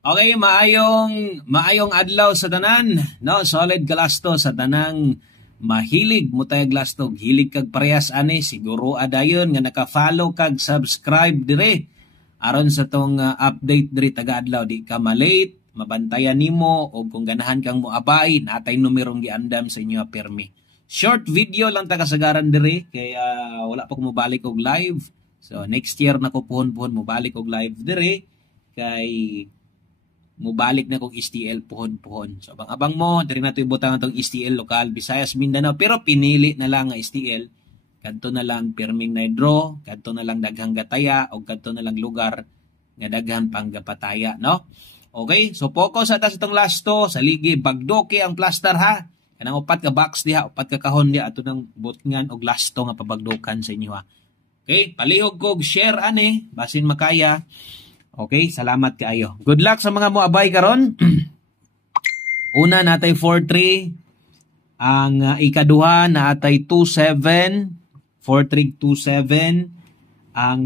Okay, maayong adlaw sa tanan, no? Solid galasto sa tanang mahilig mo tayo glastog. Hilig kag parehas ani siguro adayon nga naka-follow kag subscribe dire. Aron sa tong update dire taga adlaw di ka malate, mabantayan nimo o kung ganahan kang moabay, natay numerong giandam sa inyo permi. Short video lang ta kasagaran dire kaya wala pa ko mobalik og live. So next year na ko puhon-puhon mobalik og live dire kay mubalik na kong STL puhon-puhon. So abang-abang mo, diri na ito ibutang itong STL lokal, Visayas, Mindanao, pero pinili na lang nga STL. Kadto na lang pirming na draw, kadto na lang daghang gataya, o kadto na lang lugar nga daghan pang gapataya, no? Okay, so focus ata sa itong lasto, sa ligi, bagdoke ang plaster ha. Kanang upat ka box diha, upat ka kahon diha, ato ng butngan o lasto nga pabagdokan sa inyo ha. Okay, palihog kog share ani, basin makaya. Okay, salamat kaayo. Good luck sa mga moabay karon. Una natay 4-3, ang ikaduha natay 2-7, 4-3-2-7, ang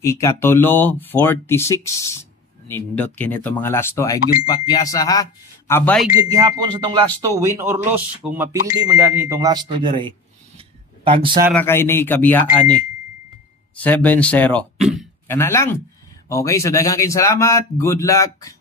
ikatulo 46. Nindot kinito mga lasto ay gyud pakyasa ha. Abay gyud gihapon sa tong lasto, win or loss kung mapildi man gani itong lasto dire. Tagsara kay ni kabiyaan ni 7-0. Kana lang. Okay, so daghang salamat. Good luck.